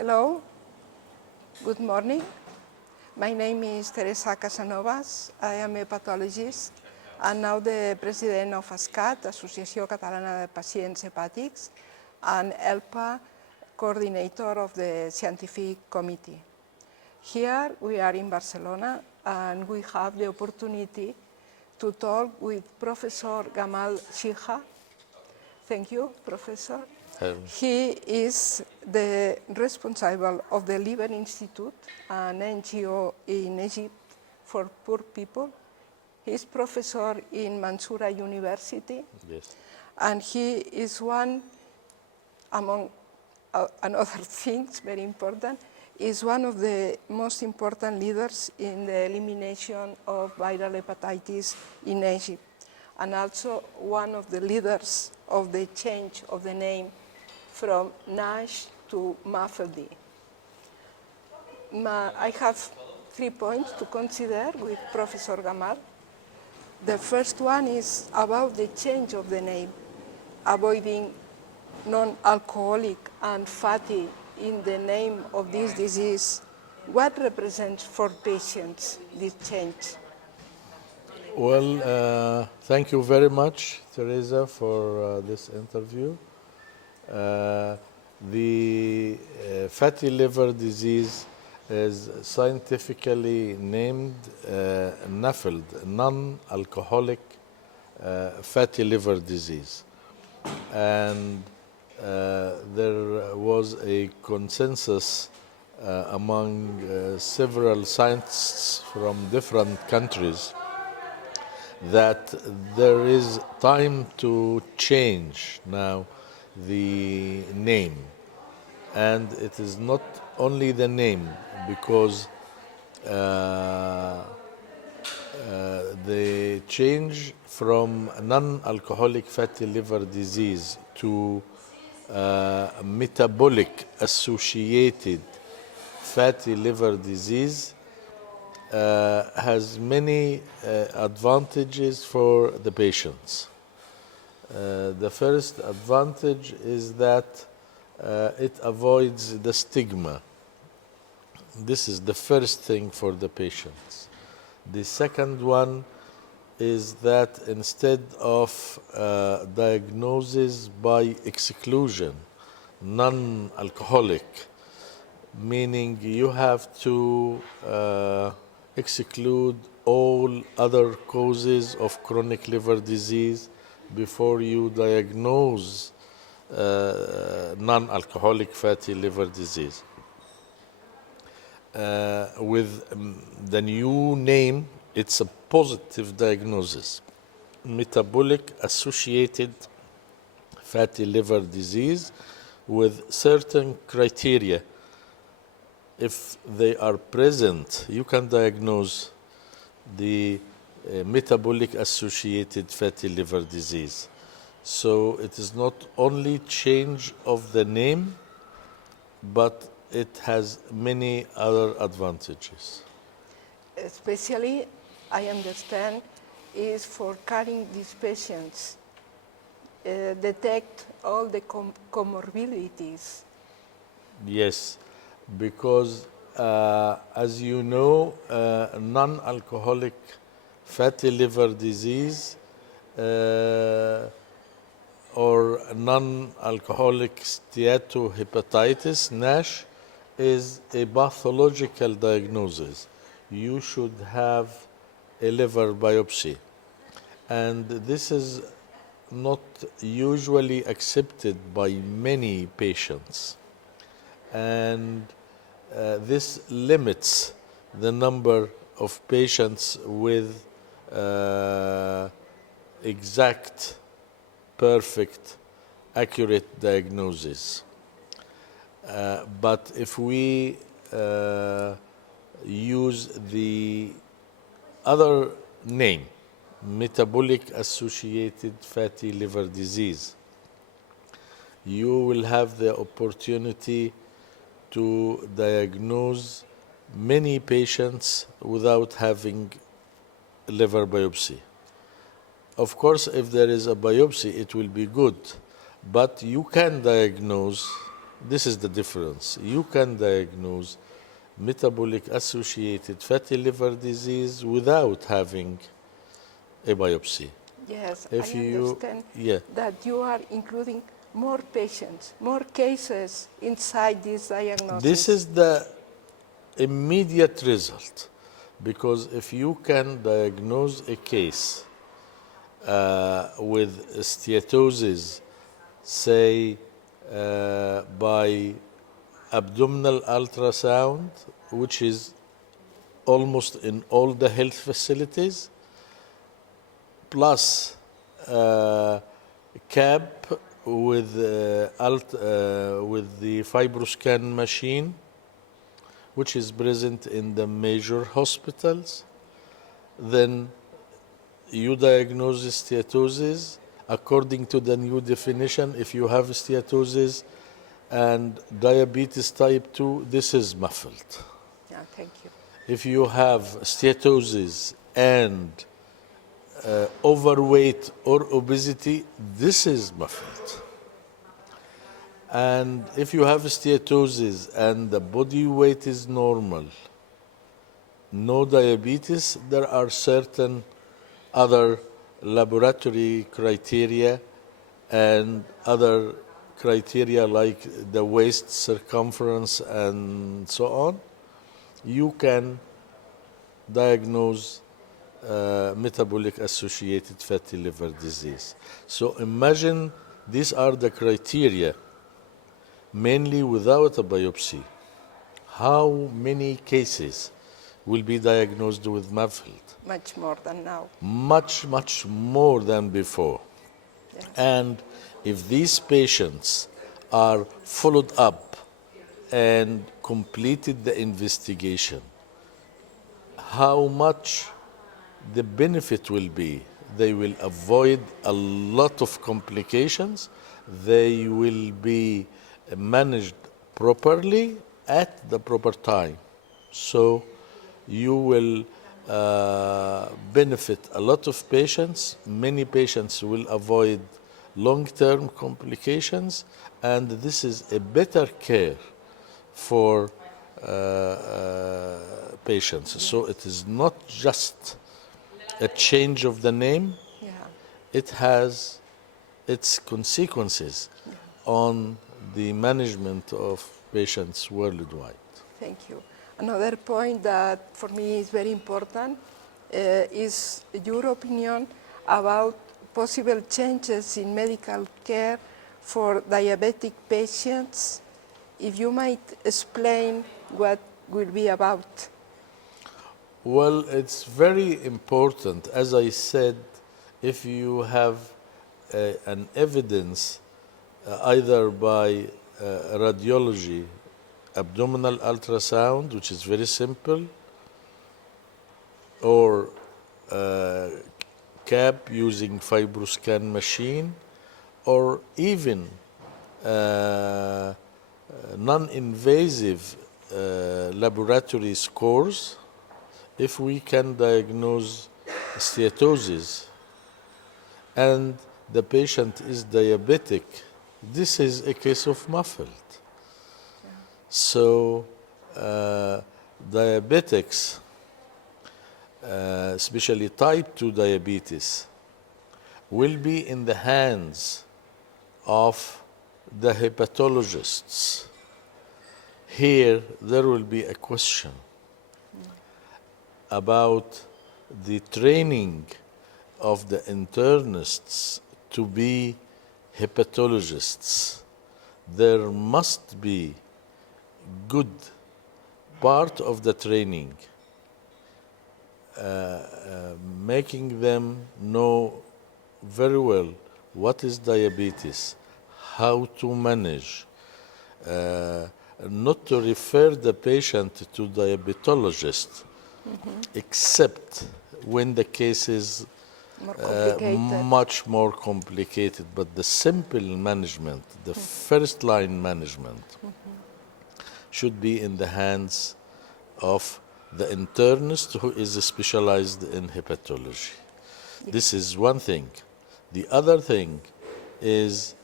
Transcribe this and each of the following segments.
Hello, good morning. My name is Teresa Casanovas. I am a pathologist and now the president of Asscat, Asociación Catalana de Pacientes, Hepáticos, and ELPA, coordinator of the Científico Committee. Here we are in Barcelona and we have the opportunity to talk with Profesor Gamal Shiha. Thank you, Professor. He is the responsible of the Liver Institute, an NGO in Egypt for poor people. He is professor in Mansoura University. Yes. And he is one, among other things, very important, is one of the most important leaders in the elimination of viral hepatitis in Egypt, and also one of the leaders of the change of the name from NASH to MAFLD. I have 3 points to consider with Professor Gamal. The first one is about the change of the name, avoiding non-alcoholic and fatty in the name of this disease. What represents for patients this change? Well, thank you very much, Teresa, for this interview. The fatty liver disease is scientifically named NAFLD, non-alcoholic fatty liver disease. And there was a consensus among several scientists from different countries that there is time to change now the name. And it is not only the name, because the change from non-alcoholic fatty liver disease to metabolic associated fatty liver disease has many advantages for the patients. The first advantage is that it avoids the stigma. This is the first thing for the patients. The second one is that instead of diagnosis by exclusion, non-alcoholic, meaning you have to exclude all other causes of chronic liver disease before you diagnose non-alcoholic fatty liver disease. With the new name, it's a positive diagnosis. Metabolic associated fatty liver disease with certain criteria. If they are present, you can diagnose the metabolic associated fatty liver disease. So it is not only change of the name, but it has many other advantages. Especially, I understand, is for carrying these patients, detect all the comorbidities. Yes, because as you know, non-alcoholic fatty liver disease or non-alcoholic steatohepatitis, NASH, is a pathological diagnosis. You should have a liver biopsy. And this is not usually accepted by many patients. And this limits the number of patients with exact, perfect, accurate diagnosis. But if we use the other name, metabolic associated fatty liver disease, you will have the opportunity to diagnose many patients without having a liver biopsy. Of course, if there is a biopsy, it will be good, but you can diagnose this is the difference. You can diagnose metabolic associated fatty liver disease without having a biopsy. Yes, If I understand that you are including more patients, more cases inside this diagnosis. This is the immediate result, because if you can diagnose a case with steatosis, say by abdominal ultrasound, which is almost in all the health facilities, plus CAP with the fibroscan machine, which is present in the major hospitals, then you diagnose steatosis according to the new definition. If you have steatosis and diabetes type 2, this is MAFLD. Yeah, thank you. If you have steatosis and overweight or obesity, this is MAFLD. And if you have steatosis and the body weight is normal, no diabetes, there are certain other laboratory criteria and other criteria like the waist circumference and so on. You can diagnose metabolic associated fatty liver disease. So imagine these are the criteria, mainly without a biopsy. How many cases will be diagnosed with MAFLD? Much more than now. Much, much more than before. Yes. And if these patients are followed up and completed the investigation, how much the benefit will be. They will avoid a lot of complications. They will be managed properly at the proper time. So you will benefit a lot of patients. Many patients will avoid long-term complications, and this is a better care for patients. Yes. So it is not just a change of the name. Yeah. It has its consequences on the management of patients worldwide. Thank you. Another point that for me is very important is your opinion about possible changes in medical care for diabetic patients. If you might explain what will be about. Well, it's very important. As I said, if you have an evidence either by radiology, abdominal ultrasound, which is very simple, or CAP using fibroscan machine, or even non-invasive laboratory scores, if we can diagnose steatosis and the patient is diabetic, this is a case of MAFLD. Yeah. So diabetics, especially type 2 diabetes, will be in the hands of the hepatologists. Here, there will be a question about the training of the internists to be hepatologists. There must be good part of the training, making them know very well what is diabetes, how to manage, not to refer the patient to diabetologist, except when the case is much more complicated. But the simple management, the first line management, should be in the hands of the internist who is specialized in hepatology. This is one thing. The other thing is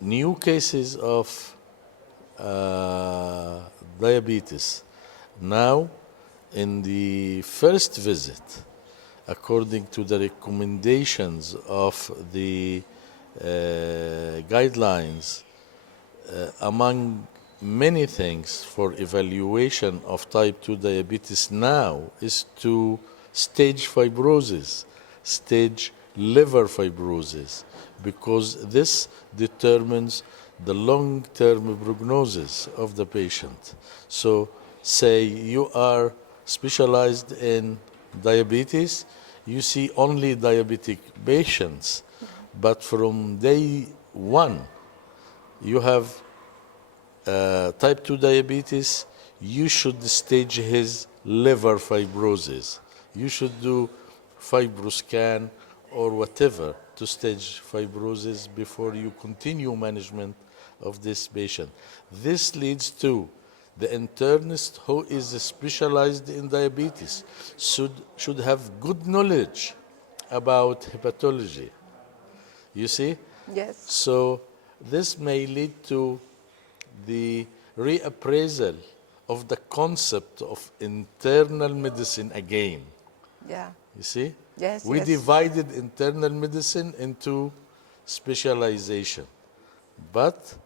new cases of diabetes. Now, in the first visit, according to the recommendations of the guidelines, among many things for evaluation of type 2 diabetes now is to stage fibrosis, stage liver fibrosis, because this determines the long-term prognosis of the patient. So say you are specialized in diabetes, you see only diabetic patients, but from day one you have type 2 diabetes, you should stage his liver fibrosis. You should do fibroscan or whatever to stage fibrosis before you continue management of this patient. This leads to the internist who is specialized in diabetes should have good knowledge about hepatology. You see? Yes. So this may lead to the reappraisal of the concept of internal medicine again. Yeah. You see? Yes, We yes. divided internal medicine into specialization. But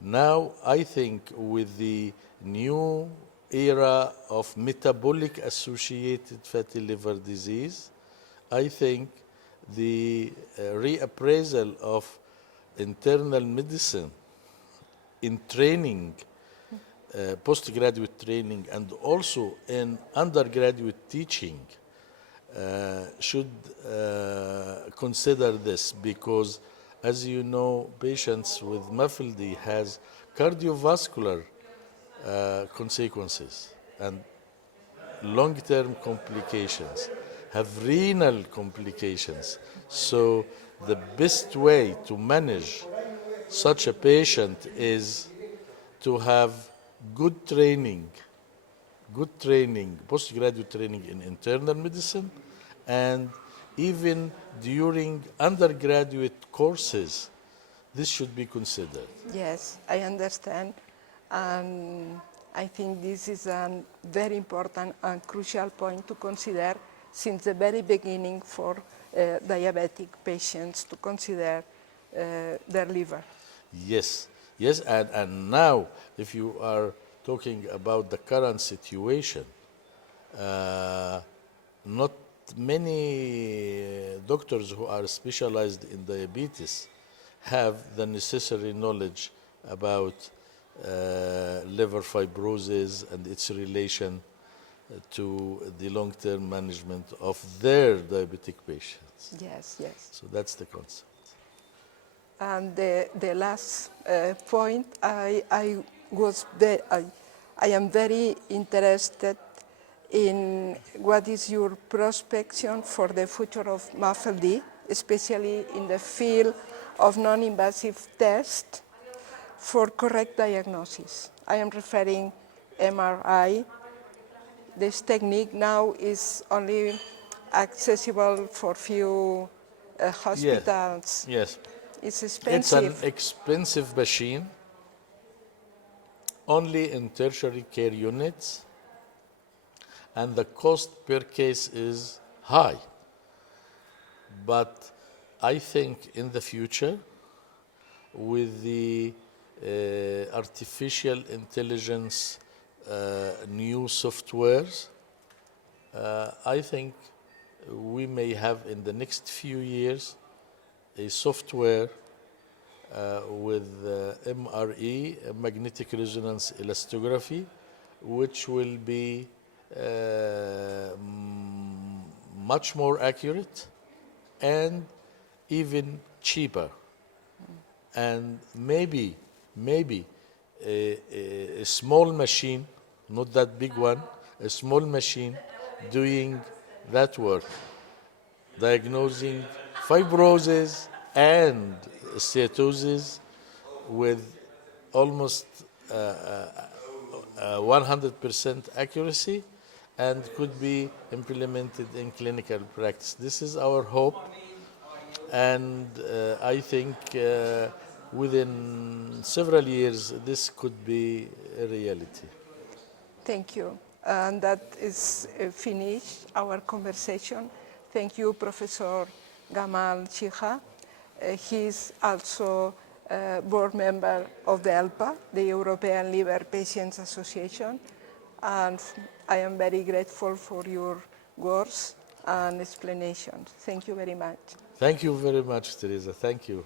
now I think with the new era of metabolic associated fatty liver disease, I think the reappraisal of internal medicine in training, postgraduate training, and also in undergraduate teaching should consider this, because as you know, patients with MAFLD has cardiovascular consequences and long-term complications, have renal complications. So the best way to manage such a patient is to have good training, postgraduate training in internal medicine, and even during undergraduate courses, this should be considered. Yes, I understand. And I think this is a very important and crucial point to consider since the very beginning for diabetic patients to consider their liver. Yes, yes, and now if you are talking about the current situation, not many doctors who are specialized in diabetes have the necessary knowledge about liver fibrosis and its relation to the long-term management of their diabetic patients. Yes, yes. So that's the concept. And the last point, I am very interested in what is your prospection for the future of MAFLD, especially in the field of non-invasive tests for correct diagnosis. I am referring MRI. This technique now is only accessible for few hospitals. Yes. It's It's expensive. an expensive machine, only in tertiary care units, and the cost per case is high. But I think in the future, with the artificial intelligence new softwares, I think we may have in the next few years a software with MRE, magnetic resonance elastography, which will be much more accurate and even cheaper. And maybe a small machine, not that big one, a small machine doing that work, diagnosing fibrosis and steatosis with almost 100% accuracy, and could be implemented in clinical practice. This is our hope, and I think within several years, this could be a reality. Thank you. And that is finished our conversation. Thank you, Professor Gamal Shiha. He's also a board member of the ELPA, the European Liver Patients Association, and I am very grateful for your words and explanations. Thank you very much. Thank you very much, Teresa. Thank you.